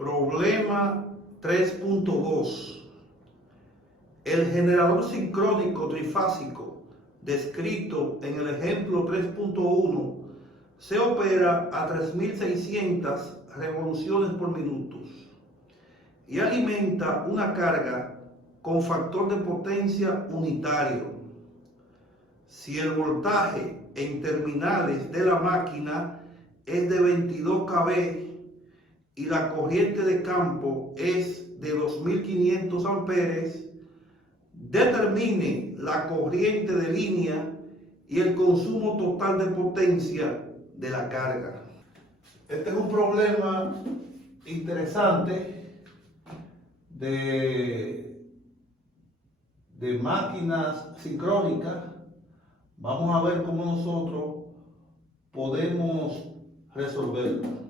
Problema 3.2. El generador sincrónico trifásico descrito en el ejemplo 3.1 se opera a 3600 revoluciones por minuto y alimenta una carga con factor de potencia unitario. Si el voltaje en terminales de la máquina es de 22 kV y la corriente de campo es de 2500 amperes, determine la corriente de línea y el consumo total de potencia de la carga. Este es un problema interesante de máquinas sincrónicas. Vamos a ver cómo nosotros podemos resolverlo.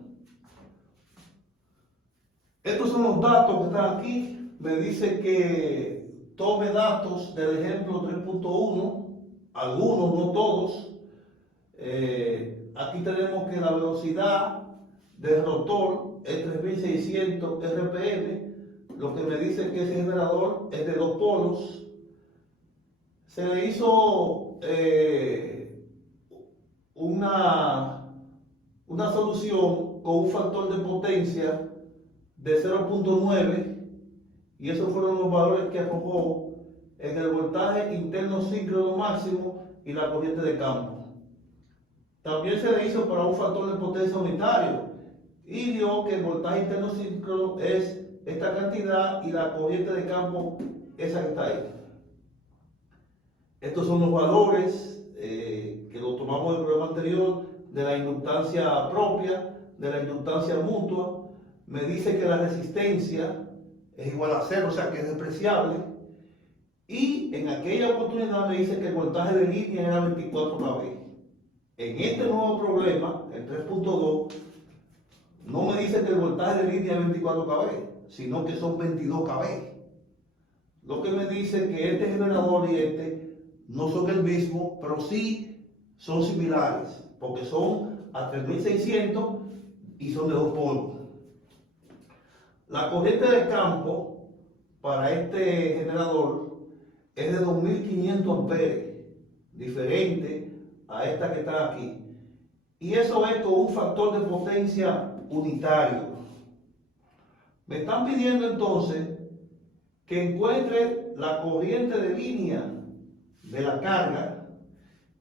Estos son los datos que están aquí. Me dice que tome datos del ejemplo 3.1, algunos, no todos. Aquí tenemos que la velocidad del rotor es 3600 RPM. Lo que me dice que ese generador es de 2 polos. Se le hizo una solución con un factor de potencia de 0.9 y esos fueron los valores que arrojó en el voltaje interno síncrono máximo y la corriente de campo. También se le hizo para un factor de potencia unitario y dio que el voltaje interno síncrono es esta cantidad y la corriente de campo esa que está ahí. Estos son los valores que lo tomamos del programa anterior de la inductancia propia, de la inductancia mutua. Me dice que la resistencia es igual a 0, o sea que es despreciable. Y en aquella oportunidad me dice que el voltaje de línea era 24 kV. En este nuevo problema, el 3.2, no me dice que el voltaje de línea es 24 kV, sino que son 22 kV. Lo que me dice que este generador y este no son el mismo, pero sí son similares, porque son a 3600 y son de 2 polos. La corriente de campo para este generador es de 2500 amperes, diferente a esta que está aquí. Y eso es con un factor de potencia unitario. Me están pidiendo entonces que encuentre la corriente de línea de la carga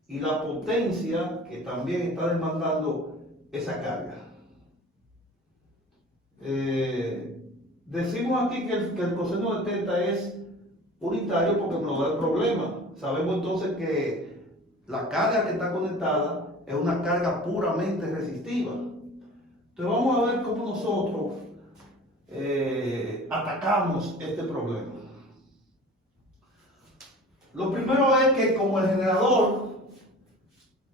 y la potencia que también está demandando esa carga. Decimos aquí que el coseno de teta es unitario porque nos da el problema. Sabemos entonces que la carga que está conectada es una carga puramente resistiva. Entonces vamos a ver cómo nosotros atacamos este problema. Lo primero es que como el generador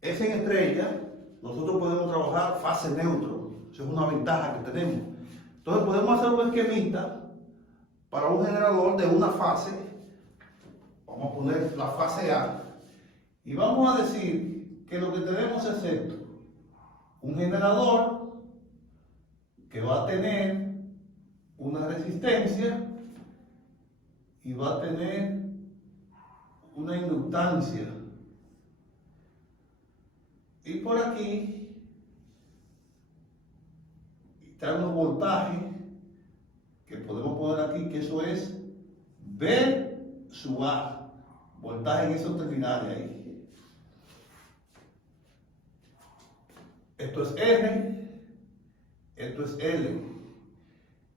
es en estrella, nosotros podemos trabajar fase neutro. Eso es una ventaja que tenemos. Entonces podemos hacer un esquemita para un generador de una fase. Vamos a poner la fase A. Y vamos a decir que lo que tenemos es esto. Un generador que va a tener una resistencia y va a tener una inductancia. Y por aquí están los voltajes que podemos poner aquí, que eso es B sub A, voltaje en esos terminales ahí. Esto es R, esto es L,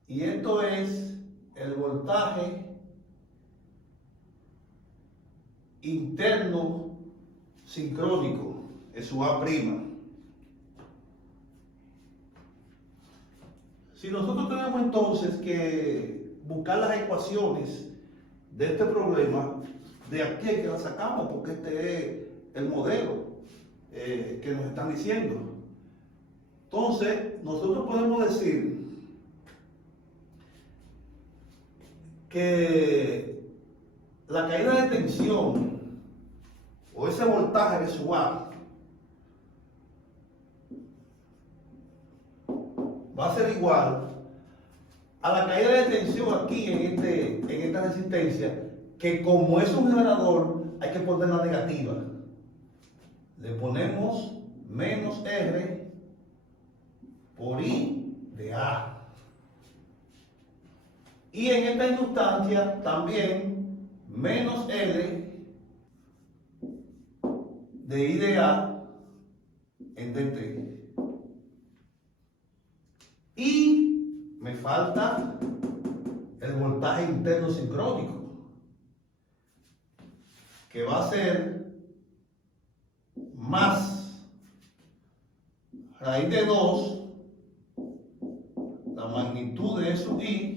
y esto es el voltaje interno sincrónico, es su A'. Si nosotros tenemos entonces que buscar las ecuaciones de este problema, de aquí es que las sacamos, porque este es el modelo que nos están diciendo. Entonces, nosotros podemos decir que la caída de tensión o ese voltaje de su A va a ser igual a la caída de tensión aquí en esta resistencia, que como es un generador, hay que ponerla negativa. Le ponemos menos R por I de A. Y en esta inductancia también menos L de I de A en DT. Y me falta el voltaje interno sincrónico, que va a ser más raíz de 2, la magnitud de eso I,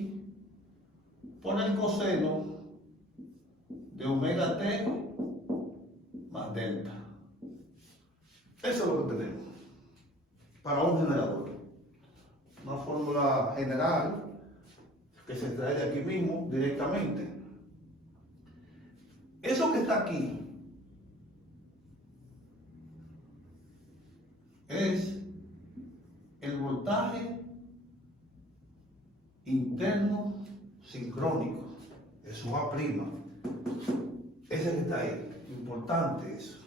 por el coseno de omega t más delta. Eso es lo que tenemos para un generador. Una fórmula general que se trae de aquí mismo directamente. Eso que está aquí es el voltaje interno sincrónico, es su A'. Ese que está ahí, importante eso.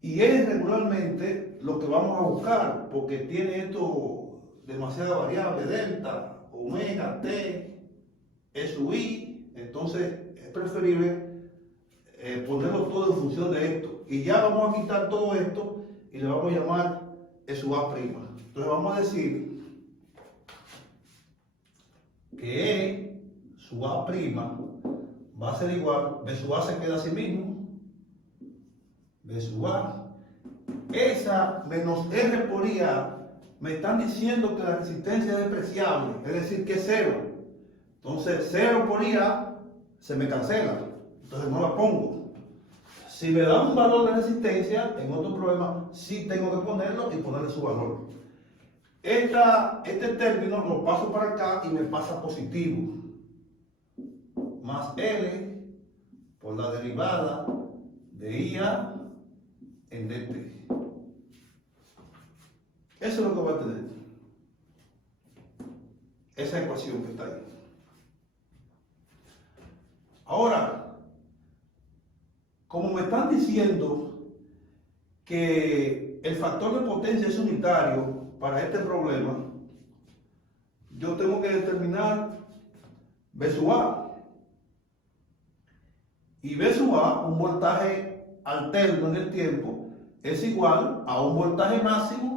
Y es regularmente lo que vamos a buscar, porque tiene esto demasiada variable, delta, omega, t, E sub i. Entonces es preferible ponerlo todo en función de esto. Y ya vamos a quitar todo esto y le vamos a llamar E sub A'. Entonces vamos a decir que E sub A' va a ser igual, B sub A se queda así mismo, B sub A, esa menos R por IA, me están diciendo que la resistencia es despreciable, es decir, que es 0. Entonces 0 por IA se me cancela, entonces no la pongo. Si me da un valor de resistencia, en otro problema, sí tengo que ponerlo y ponerle su valor. Este término lo paso para acá y me pasa positivo. Más L por la derivada de IA en DT. Eso es lo que va a tener esa ecuación que está ahí. Ahora, como me están diciendo que el factor de potencia es unitario para este problema, yo tengo que determinar B sub A. Y B sub A, un voltaje alterno en el tiempo, es igual a un voltaje máximo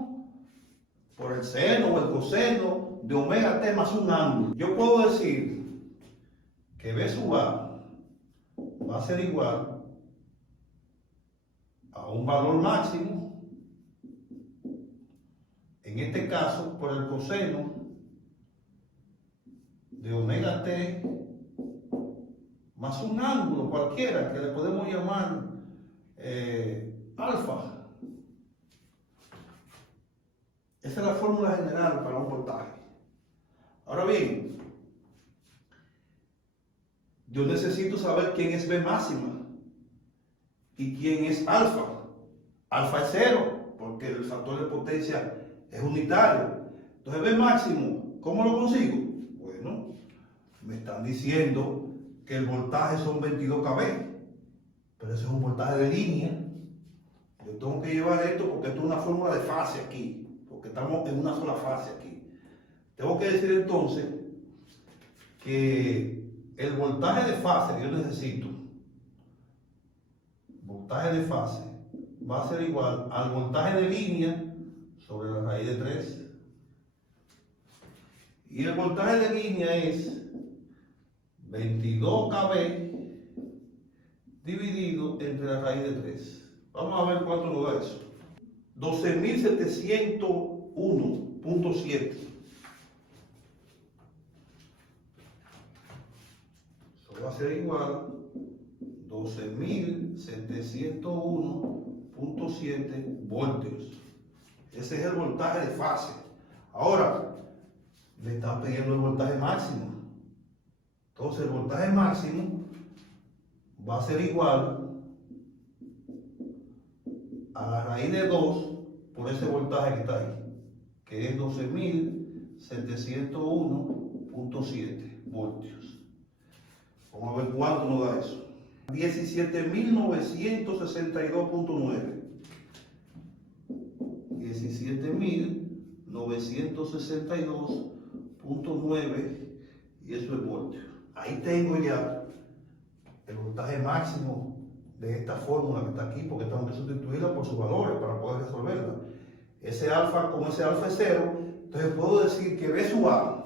por el seno o el coseno de omega t más un ángulo. Yo puedo decir que B sub A va a ser igual a un valor máximo, en este caso por el coseno de omega t más un ángulo cualquiera que le podemos llamar alfa. Esa es la fórmula general para un voltaje. Ahora bien, yo necesito saber quién es B máxima y quién es alfa. Alfa es 0, porque el factor de potencia es unitario. Entonces B máximo, ¿cómo lo consigo? Bueno, me están diciendo que el voltaje son 22 kV, pero eso es un voltaje de línea. Yo tengo que llevar esto porque esto es una fórmula de fase aquí, porque estamos en una sola fase aquí. Tengo que decir entonces que el voltaje de fase que yo necesito, voltaje de fase, va a ser igual al voltaje de línea sobre la raíz de 3. Y el voltaje de línea es 22 kV dividido entre la raíz de 3. Vamos a ver cuánto nos da eso. 12.701.7. Eso va a ser igual a 12.701.7 voltios. Ese es el voltaje de fase. Ahora, me están pidiendo el voltaje máximo. Entonces, el voltaje máximo va a ser igual a la raíz de 2 por ese voltaje que está ahí, que es 12.701.7. 17.701.7 voltios. Vamos a ver cuánto nos da eso. 17.962.9. 17.962.9 y eso es voltios. Ahí tengo ya el voltaje máximo de esta fórmula que está aquí, porque tengo que sustituirla por sus valores para poder resolverla. Ese alfa, como ese alfa es cero, entonces puedo decir que B sub A,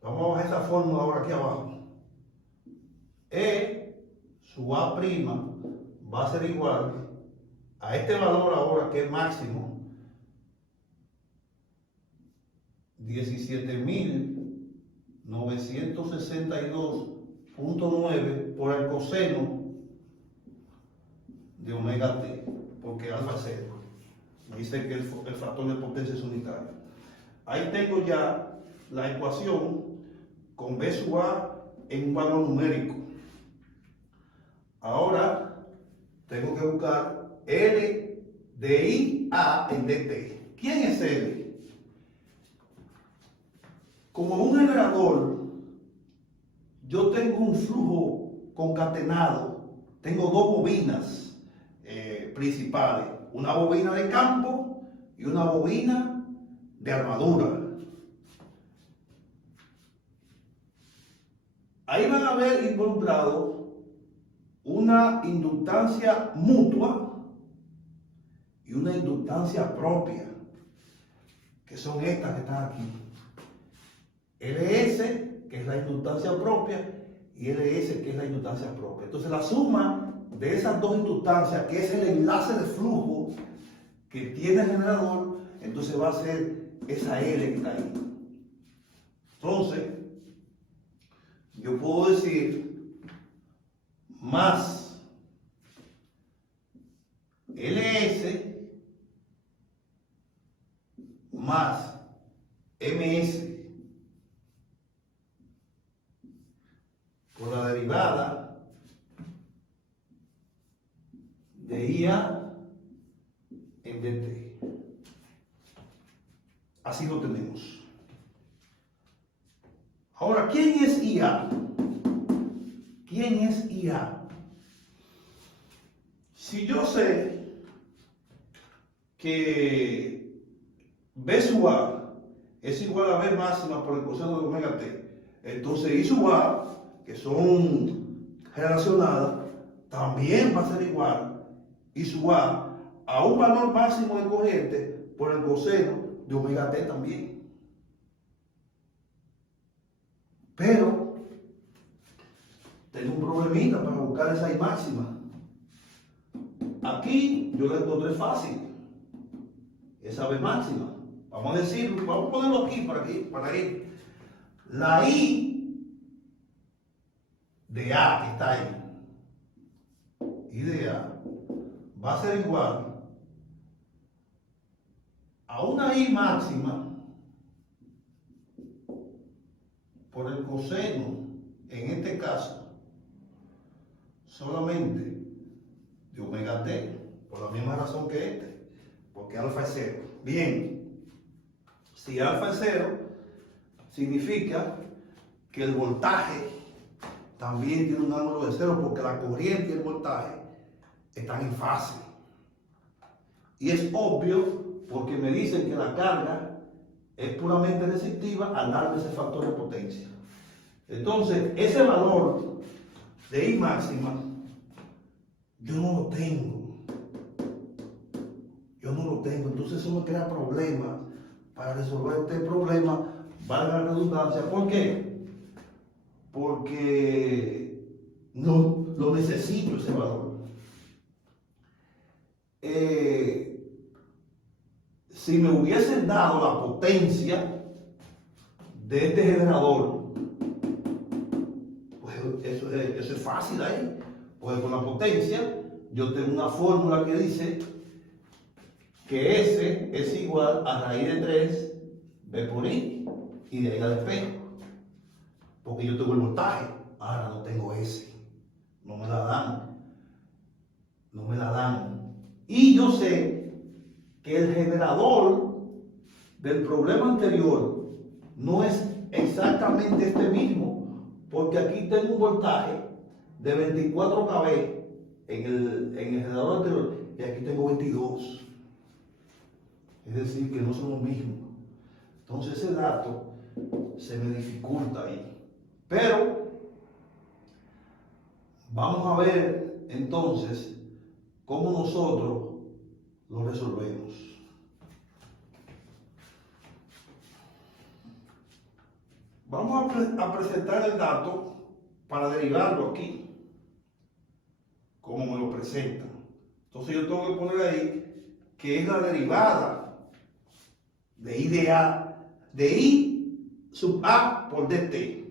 vamos a bajar esa fórmula ahora aquí abajo, E sub A' va a ser igual a este valor ahora que es máximo, 17.962.9 por el coseno de omega t, porque alfa es cero. Me dice que el factor de potencia es unitario. Ahí tengo ya la ecuación con B sub A en un valor numérico. Ahora tengo que buscar L de I A en dt. ¿Quién es L? Como un generador, yo tengo un flujo concatenado. Tengo dos bobinas principales. Una bobina de campo y una bobina de armadura. Ahí van a ver involucrado una inductancia mutua y una inductancia propia, que son estas que están aquí. LS, que es la inductancia propia, y LS, que es la inductancia propia. Entonces la suma de esas dos inductancias, que es el enlace de flujo que tiene el generador, entonces va a ser esa L que está ahí. Entonces, yo puedo decir más LS más MS por la derivada de IA en dt. Así lo tenemos. Ahora, ¿quién es IA? ¿Quién es IA? Si yo sé que B sub A es igual a B máxima por el coseno de omega t, entonces I sub A, que son relacionadas, también va a ser igual I sub a un valor máximo de corriente por el coseno de omega t también. Pero tengo un problemita para buscar esa I máxima. Aquí yo la encontré fácil, esa B máxima. Vamos a decir, vamos a ponerlo aquí para ir. La I de A que está ahí, I de A, va a ser igual a una I máxima por el coseno, en este caso, solamente de omega t, por la misma razón que este, porque alfa es cero. Bien, si alfa es cero, significa que el voltaje también tiene un ángulo de cero, porque la corriente y el voltaje están en fase. Y es obvio porque me dicen que la carga es puramente receptiva al darme ese factor de potencia. Entonces, ese valor de I máxima, yo no lo tengo. Yo no lo tengo. Entonces eso me crea problemas para resolver este problema, valga la redundancia. ¿Por qué? Porque no lo necesito ese valor. Si me hubiesen dado la potencia de este generador, pues eso es fácil ahí. Pues con la potencia, yo tengo una fórmula que dice que S es igual a raíz de 3 B por I, y de ahí la despejo. Porque yo tengo el voltaje, ahora no tengo S. No me la dan. No me la dan. Y yo sé que el generador del problema anterior no es exactamente este mismo, porque aquí tengo un voltaje de 24 kV en el generador anterior y aquí tengo 22. Es decir, que no son los mismos. Entonces ese dato se me dificulta ahí. Pero vamos a ver entonces cómo nosotros lo resolvemos. Vamos a presentar el dato para derivarlo aquí, como me lo presentan. Entonces yo tengo que poner ahí que es la derivada de I de A, de I sub A por dt.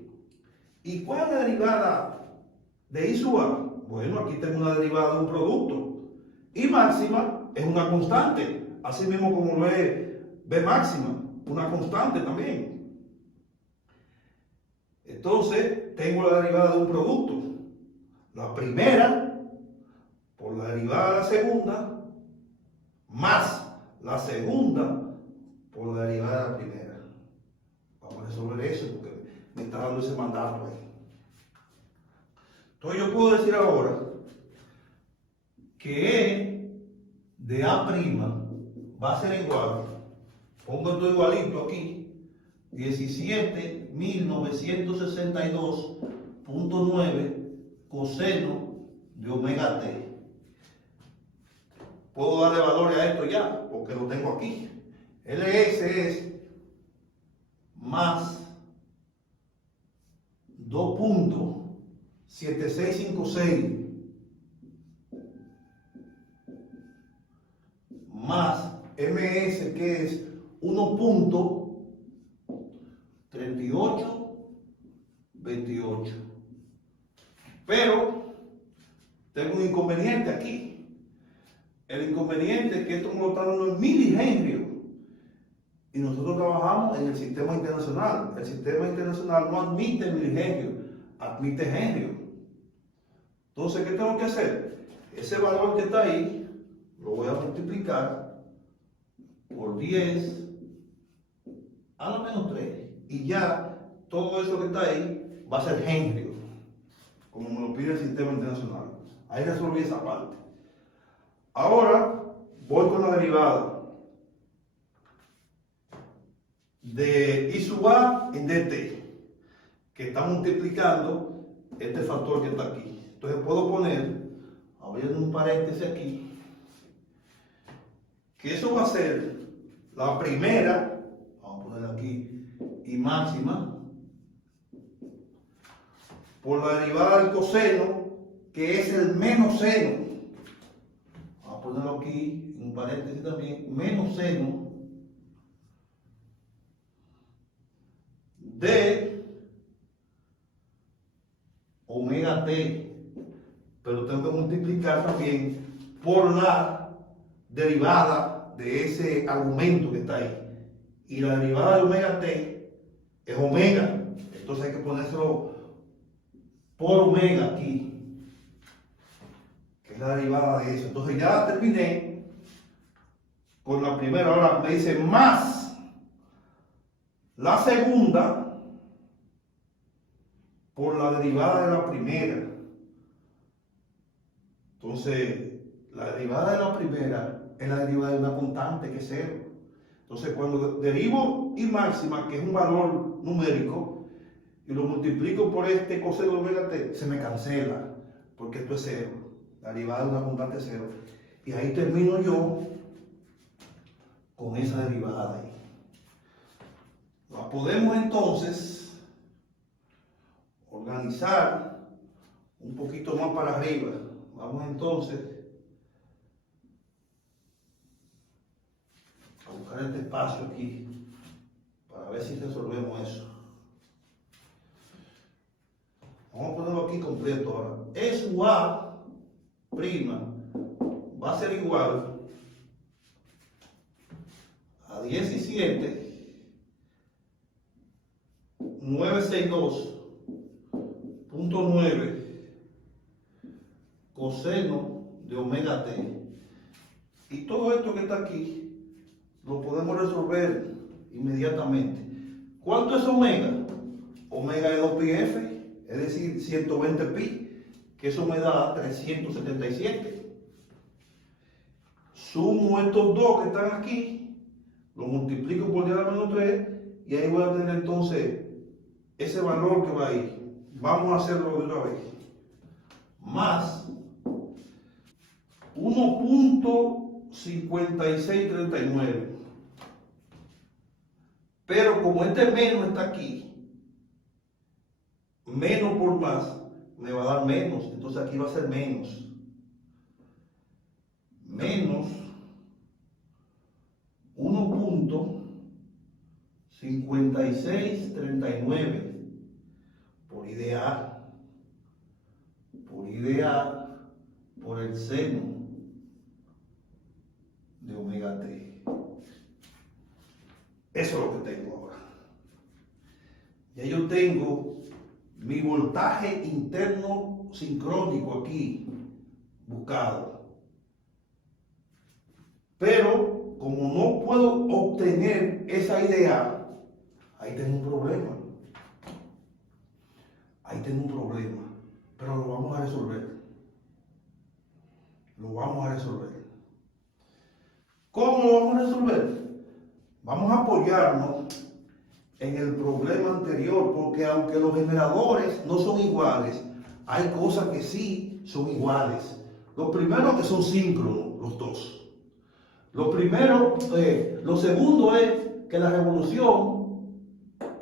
¿Y cuál es la derivada de I sub A? Bueno, aquí tengo una derivada de un producto. I máxima es una constante, así mismo como lo es B máxima, una constante también. Entonces, tengo la derivada de un producto. La primera por la derivada de la segunda, más la segunda por la derivada de la primera. Vamos a resolver eso porque me está dando ese mandato ahí. Entonces yo puedo decir ahora que E de A' va a ser igual, pongo esto igualito aquí, 17.962.9 coseno de omega t. Puedo darle valores a esto ya, porque lo tengo aquí. LS es más 2.7656 más MS, que es 1.3828. Pero tengo un inconveniente aquí. El inconveniente es que esto me lo está dando en milihenrios. Y nosotros trabajamos en el sistema internacional. El sistema internacional no admite milihenrios, admite henrios. Entonces, ¿qué tengo que hacer? Ese valor que está ahí lo voy a multiplicar por 10 a la menos 3. Y ya todo eso que está ahí va a ser henrio, como me lo pide el sistema internacional. Ahí resolví esa parte. Ahora voy con la derivada de I sub A en dt, que está multiplicando este factor que está aquí. Entonces puedo poner, abriendo un paréntesis aquí, que eso va a ser la primera, vamos a poner aquí, I máxima, por la derivada del coseno, que es el menos seno. Vamos a ponerlo aquí, en un paréntesis también, menos seno de omega t, pero tengo que multiplicar también por la derivada de ese argumento que está ahí. Y la derivada de omega t es omega, entonces hay que ponérselo por omega aquí, que es la derivada de eso. Entonces ya terminé con la primera. Ahora me dice más la segunda por la derivada de la primera. Entonces, la derivada de la primera es la derivada de una constante que es 0. Entonces, cuando derivo I máxima, que es un valor numérico, y lo multiplico por este coseno de omega t, se me cancela, porque esto es 0. La derivada de una constante es 0. Y ahí termino yo con esa derivada ahí. La podemos entonces organizar un poquito más para arriba. Vamos entonces a buscar este espacio aquí para ver si resolvemos eso. Vamos a ponerlo aquí completo ahora. E sub A prima va a ser igual a 17.962.9 coseno de omega t. Y todo esto que está aquí lo podemos resolver inmediatamente. ¿Cuánto es omega? Omega es 2πf, es decir, 120 pi, que eso me da 377. Sumo estos dos que están aquí, lo multiplico por 10 a la menos 3, y ahí voy a tener entonces ese valor que va ahí. Vamos a hacerlo de una vez. Más 1.5639. Pero como este menos está aquí, menos por más, me va a dar menos. Entonces aquí va a ser menos. Menos 1.5639 por idea por el seno de omega t. Eso es lo que tengo ahora. Ya yo tengo mi voltaje interno sincrónico aquí buscado. Pero como no puedo obtener esa idea, ahí tengo un problema. Ahí tengo un problema. Pero lo vamos a resolver. Lo vamos a resolver. ¿Cómo lo vamos a resolver? Vamos a apoyarnos en el problema anterior, porque aunque los generadores no son iguales, hay cosas que sí son iguales. Lo primero, que son síncronos los dos. Lo segundo es que la revolución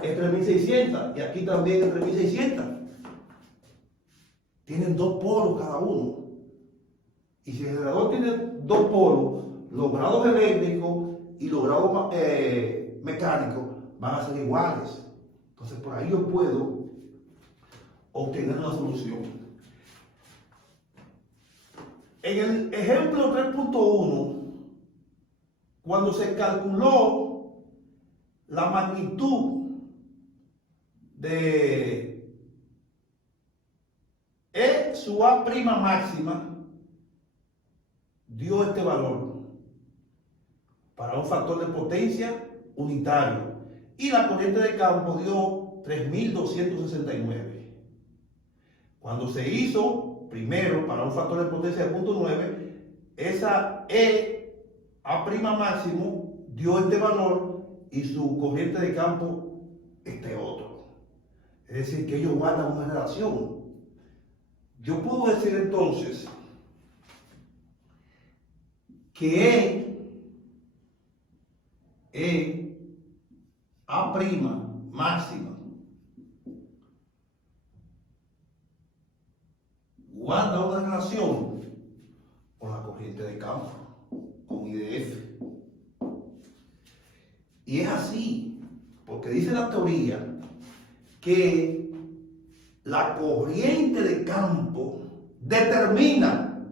es 3600 y aquí también es 3600. Tienen dos polos cada uno. Y si el generador tiene dos polos, los grados eléctricos y los grados mecánicos van a ser iguales. Entonces por ahí yo puedo obtener una solución. En el ejemplo 3.1, cuando se calculó la magnitud de E sub A' máxima, dio este valor para un factor de potencia unitario y la corriente de campo dio 3269. Cuando se hizo primero para un factor de potencia de 0.9, esa A' máximo dio este valor y su corriente de campo este otro. Es decir, que ellos guardan una relación. Yo puedo decir entonces que A' máxima guarda una relación con la corriente de campo, con IDF. Y es así, porque dice la teoría que la corriente de campo determina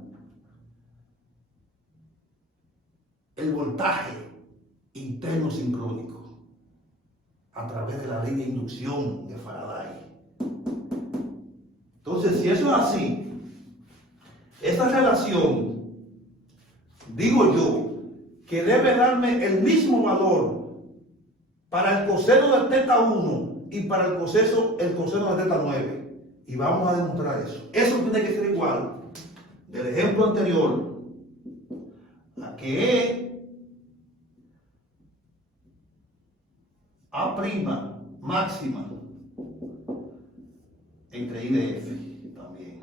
el voltaje interno sincrónico a través de la ley de inducción de Faraday. Entonces, si eso es así, esta relación, digo yo, que debe darme el mismo valor para el coseno de teta 1 y para el coseno de teta 9. Y vamos a demostrar eso. Eso tiene que ser igual del ejemplo anterior a que A' máxima entre I de F también.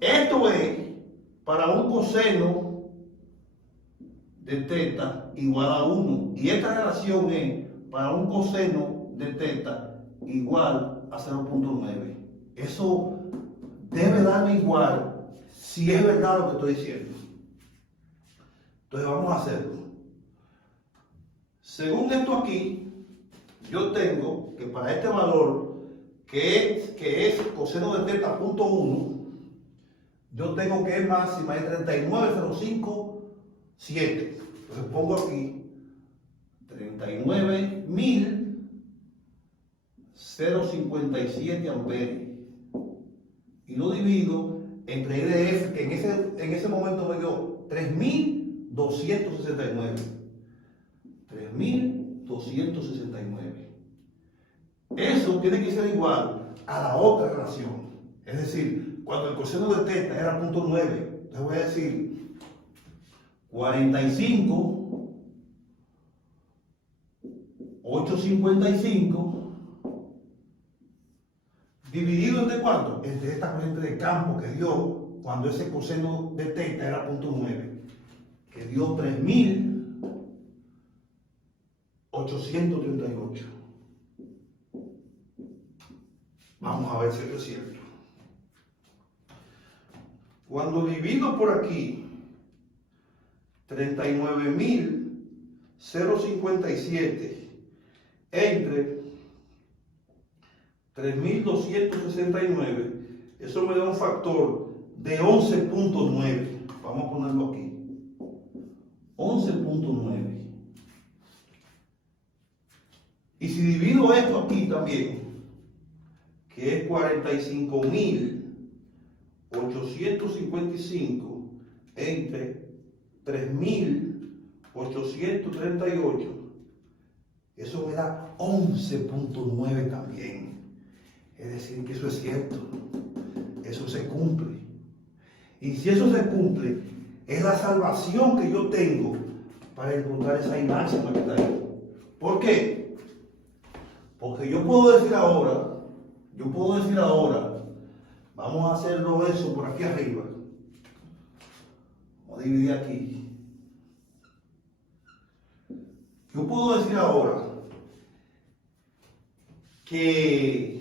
Esto es para un coseno de teta igual a 1. Y esta relación es para un coseno de teta igual a 0.9. Eso debe darme igual si es verdad lo que estoy diciendo. Entonces vamos a hacerlo. Según esto aquí, yo tengo que para este valor, que es coseno de teta 0.1, yo tengo que E máxima es 39,057. Entonces pongo aquí 39.057 amperes. Y lo divido entre IDF, que en ese momento me dio 3.269. 3.269 3.269. Eso tiene que ser igual a la otra relación. Es decir, cuando el coseno de teta era 0.9, les voy a decir 45, 855, dividido entre cuánto? Entre esta corriente de campo que dio cuando ese coseno de teta era 0.9, que dio 3.838. Vamos a ver si esto es cierto. Cuando divido por aquí 39.057 entre 3.269, eso me da un factor de 11.9. Vamos a ponerlo aquí. 11.9. Y si divido esto aquí también, que es 45.855 entre 3.838, eso me da 11.9 también. Es decir, que eso es cierto, eso se cumple. Y si eso se cumple, es la salvación que yo tengo para encontrar esa imagen que está ahí. ¿Por qué? Porque yo puedo decir ahora, vamos a hacerlo eso por aquí arriba. Vamos a dividir aquí. Yo puedo decir ahora que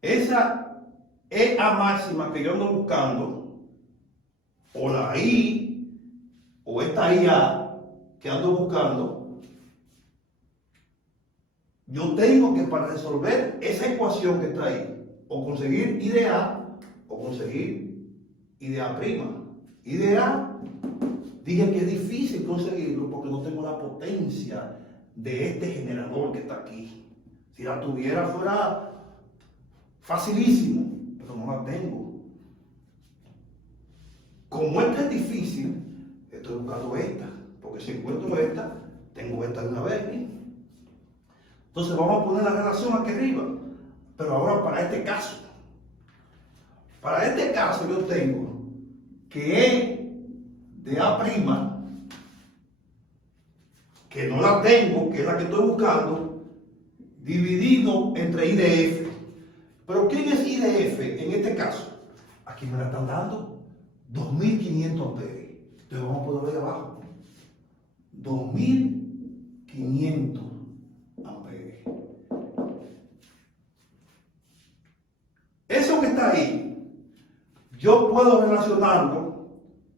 esa EA máxima que yo ando buscando, o la I, o esta IA que ando buscando, yo tengo que, para resolver esa ecuación que está ahí, o conseguir I de A, o conseguir I de A'. I de A, dije que es difícil conseguirlo porque no tengo la potencia de este generador que está aquí. Si la tuviera fuera facilísimo, pero no la tengo. Como esta es difícil, estoy buscando esta, porque si encuentro esta, tengo esta de una vez, ¿eh? Entonces vamos a poner la relación aquí arriba, pero ahora para este caso. Para este caso yo tengo que E de A', que no la tengo, que es la que estoy buscando, dividido entre I de F. Pero ¿quién es I de F en este caso? Aquí me la están dando 2.500 amperes. Entonces vamos a poner ver abajo. 2.500 amperes. Eso que está ahí, yo puedo relacionarlo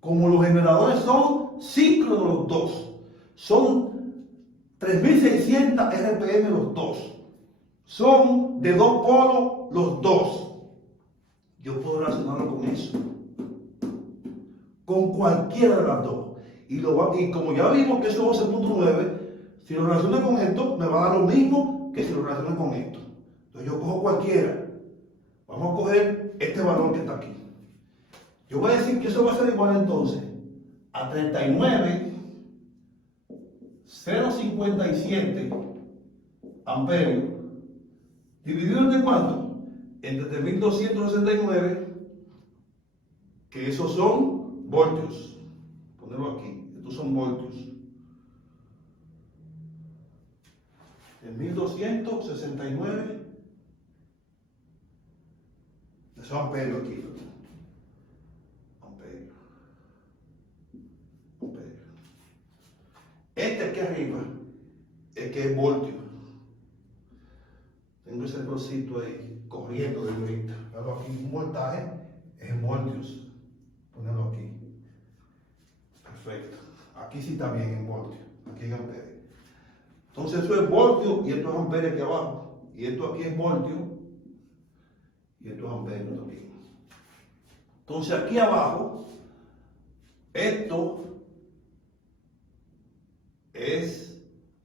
como los generadores son síncronos los dos. Son 3.600 RPM los dos. Son de dos polos los dos. Yo puedo relacionarlo con eso. Con cualquiera de las dos. Y como ya vimos que eso es 11.9, si lo relaciono con esto, me va a dar lo mismo que si lo relaciono con esto. Entonces yo cojo cualquiera. Vamos a coger este valor que está aquí. Yo voy a decir que eso va a ser igual entonces a 39.057 amperios, dividido entre cuánto? Entre 3.269, que esos son voltios. Ponerlo aquí, estos son voltios. 3.269, esos son amperios aquí. Este aquí arriba, el que es voltio. Tengo ese trocito ahí corriendo de ahorita. Claro, aquí un voltaje es en voltios. Ponerlo aquí. Perfecto. Aquí sí está bien en voltio. Aquí en amperes. Entonces eso es voltio y esto es amperes aquí abajo. Y esto aquí es voltio y esto es amperes también. Entonces aquí abajo, esto es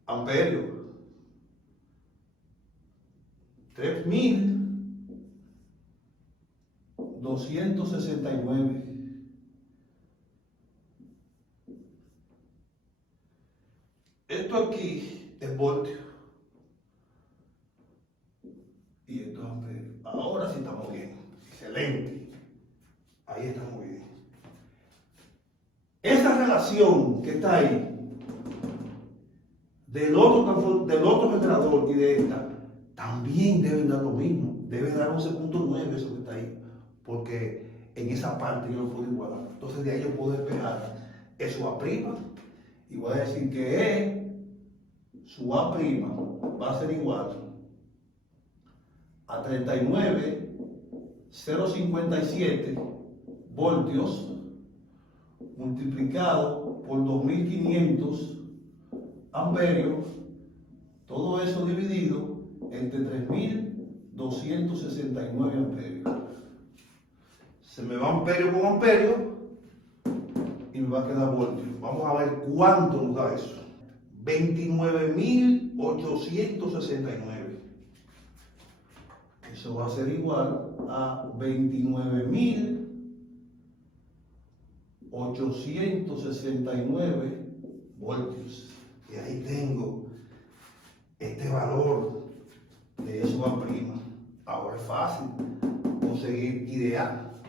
amperio. 3.269. aquí es voltio. Y esto es amperio. Ahora sí estamos bien. Excelente. Ahí estamos bien. Esa relación que está ahí, del otro generador y de esta, también deben dar lo mismo. Debe dar 11.9 eso que está ahí. Porque en esa parte yo lo puedo igualar. Entonces de ahí yo puedo despejar eso A'. Y voy a decir que E, su A' va a ser igual a 39,057 voltios multiplicado por 2500 amperios, todo eso dividido entre 3269 amperios. Se me va amperio con amperio y me va a quedar voltio. Vamos a ver cuánto nos da eso. 29.869. Eso va a ser igual a 29.869 voltios. Y ahí tengo este valor de eso A'. Ahora es fácil conseguir ideal.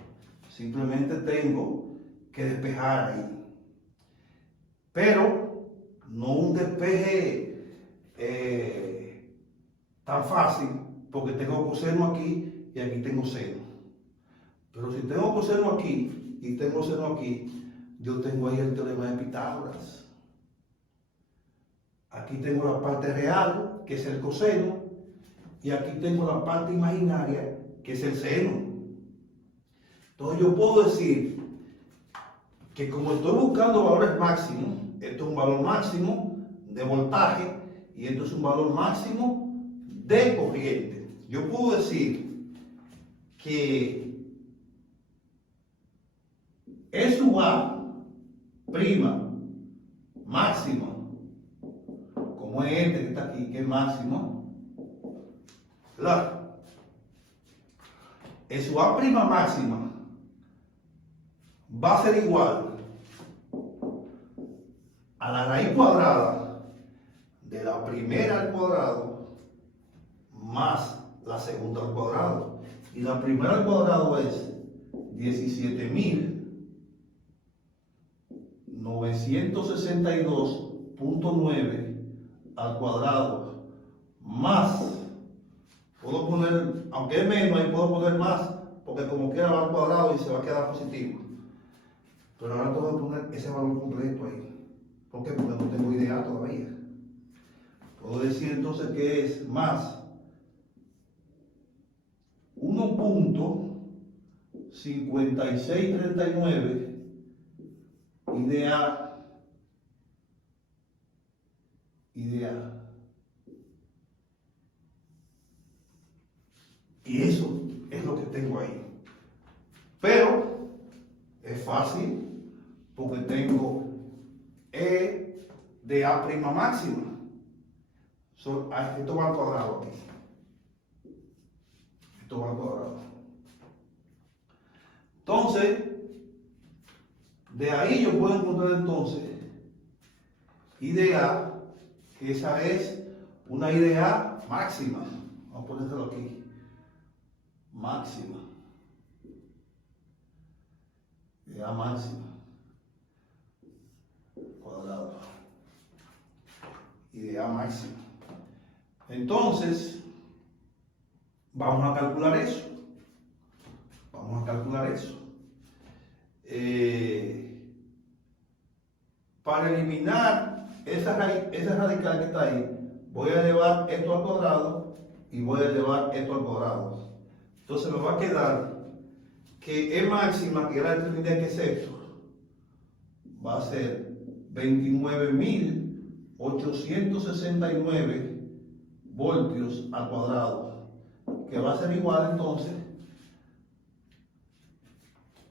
Simplemente tengo que despejar ahí. Pero no un despeje tan fácil, porque tengo coseno aquí y aquí tengo seno. Pero si tengo coseno aquí y tengo seno aquí, yo tengo ahí el teorema de Pitágoras. Aquí tengo la parte real, que es el coseno, y aquí tengo la parte imaginaria, que es el seno. Entonces yo puedo decir que como estoy buscando valores máximos, esto es un valor máximo de voltaje y esto es un valor máximo de corriente. Yo puedo decir que es su A' máxima, como es este que está aquí, que es máximo, ¿verdad? Es su A' máxima va a ser igual a la raíz cuadrada de la primera al cuadrado más la segunda al cuadrado. Y la primera al cuadrado es 17.962.9 al cuadrado más, puedo poner, aunque es menos, ahí puedo poner más, porque como quiera va al cuadrado y se va a quedar positivo. Pero ahora tengo que poner ese valor completo ahí. ¿Por qué? Porque no tengo idea todavía. Puedo decir entonces que es más 1.5639 idea. Y eso es lo que tengo ahí. Pero es fácil porque tengo E de A' máxima. Esto va al cuadrado aquí. Esto va al cuadrado. Entonces, de ahí yo puedo encontrar entonces idea, que esa es una idea máxima. Vamos a ponérselo aquí. Máxima. Idea máxima. Cuadrado. Idea máxima. Entonces, vamos a calcular eso. Para eliminar esa radical que está ahí, voy a elevar esto al cuadrado y voy a elevar esto al cuadrado. Entonces me va a quedar que E máxima, que era determinar que es esto, va a ser 29.869 voltios al cuadrado, que va a ser igual entonces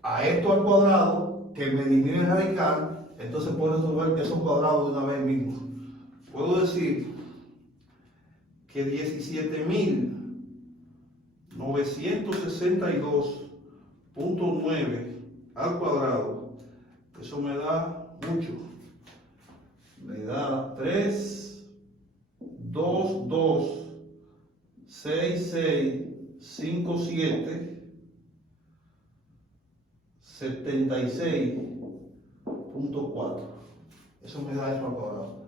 a esto al cuadrado, que me elimine el radical. Entonces puedo resolver esos cuadrados de una vez mismo. Puedo decir que 17.962.9 al cuadrado, eso me da mucho. Me da 3 2, 2, 6, 6, 5, 7, 76.4. Eso me da eso al cuadrado.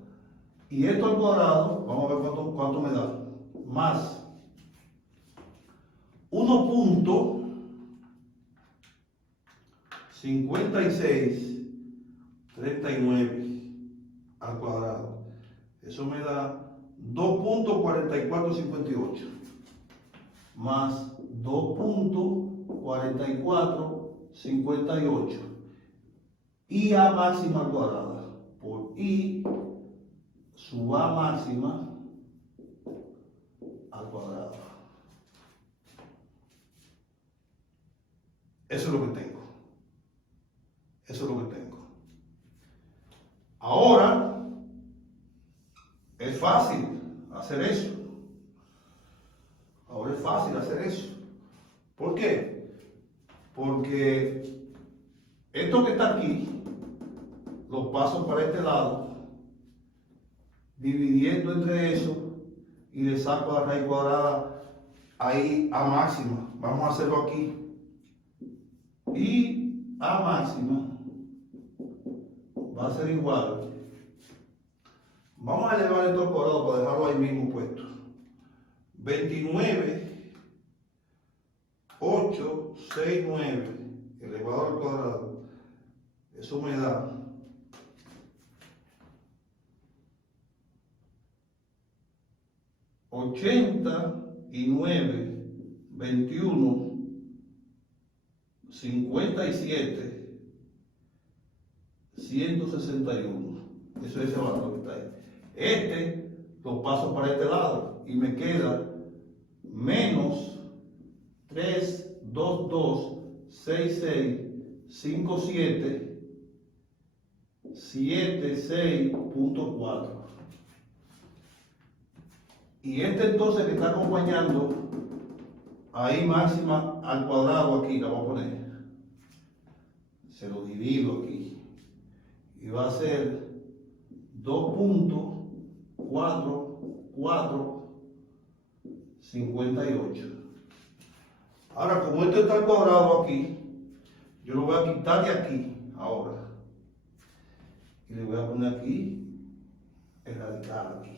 Y esto al cuadrado, vamos a ver cuánto me da. Más 1.5639 al cuadrado. Eso me da 2.4458 más 2.4458 y A máxima al cuadrado por I sub A máxima al cuadrado. Eso es lo que tengo. Eso es lo que tengo. Ahora es fácil hacer eso. Ahora es fácil hacer eso. ¿Por qué? Porque esto que está aquí lo paso para este lado, dividiendo entre eso, y le saco la raíz cuadrada ahí a máxima. Vamos a hacerlo aquí. Y A máxima va a ser igual. Vamos a elevar esto al cuadrado para dejarlo ahí mismo puesto. 29.869 elevado al cuadrado. Eso me da 89.21.57.161. Eso es ese valor que está ahí. Este lo paso para este lado y me queda menos 3.2.2.6.6.7.76.4. Y este entonces que está acompañando ahí máxima al cuadrado aquí, la voy a poner. Se lo divido aquí. Y va a ser 2.4458. Ahora, como esto está al cuadrado aquí, yo lo voy a quitar de aquí ahora. Y le voy a poner aquí el radical aquí.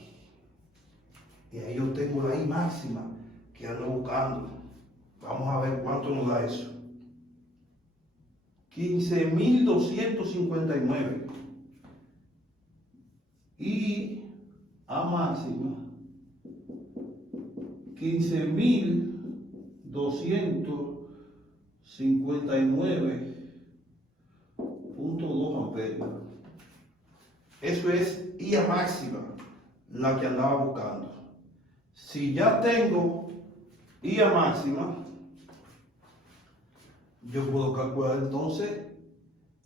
Y ahí yo tengo la I máxima que ando buscando. Vamos a ver cuánto nos da eso. 15.259. Y A máxima 15.259.2 amperios. Eso es I A máxima, la que andaba buscando. Si ya tengo I A máxima, yo puedo calcular entonces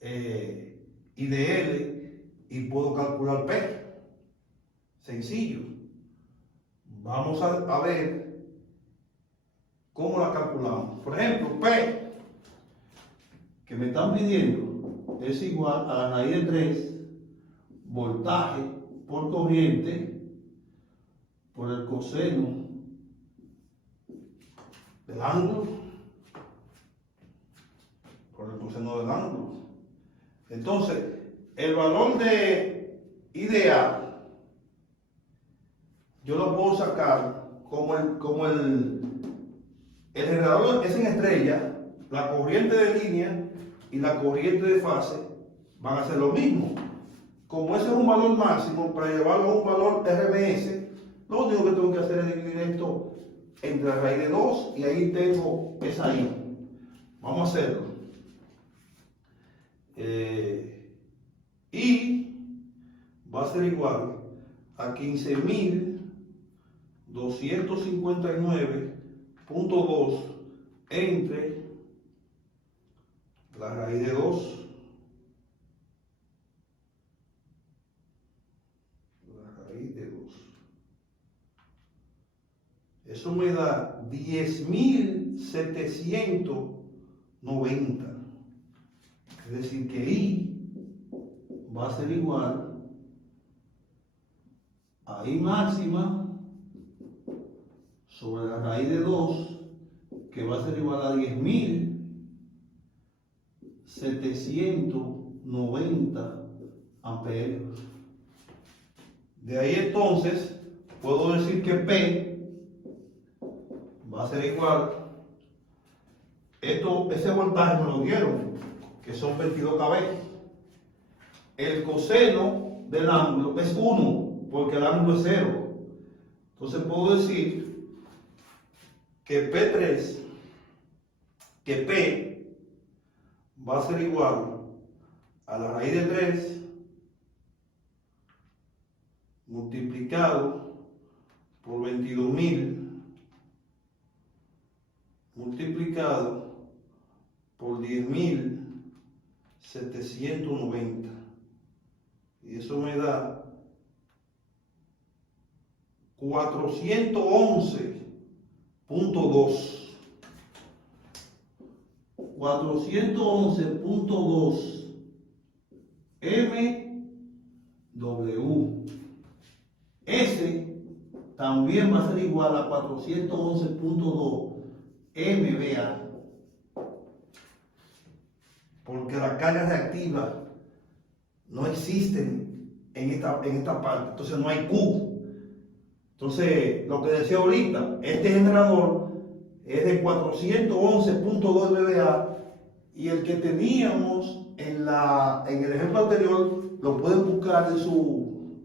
I de L y puedo calcular P. Sencillo. Vamos a ver cómo la calculamos. Por ejemplo, P, que me están pidiendo, es igual a la raíz de 3 voltaje por corriente por el coseno del ángulo, por el coseno del ángulo. Entonces, el valor de I de A yo lo puedo sacar como el generador es en estrella, la corriente de línea y la corriente de fase van a ser lo mismo. Como ese es un valor máximo, para llevarlo a un valor RMS, lo único que tengo que hacer es dividir esto entre la raíz de 2 y ahí tengo esa I. Vamos a hacerlo. Y va a ser igual a 15.259.2 entre la raíz de 2 Eso me da 10.790. Es decir, que I va a ser igual a I máxima sobre la raíz de 2, que va a ser igual a 10.790 amperios. De ahí entonces puedo decir que P va a ser igual, ese voltaje me lo dieron, que son 22 kV. El coseno del ángulo es 1, porque el ángulo es 0. Entonces puedo decir que P3, que P va a ser igual a la raíz de 3 multiplicado por 22.000 multiplicado por 10.790, y eso me da 411.2. 411.2 MW. S también va a ser igual a 411.2 MVA, porque las cargas reactivas no existen en esta parte, entonces no hay Q. Entonces, lo que decía ahorita, este generador es de 411.2 MVA, y el que teníamos en el ejemplo anterior, lo pueden buscar en su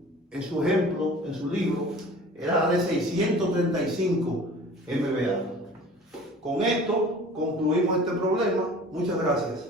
ejemplo, en su libro, era de 635 MVA. Con esto concluimos este problema. Muchas gracias.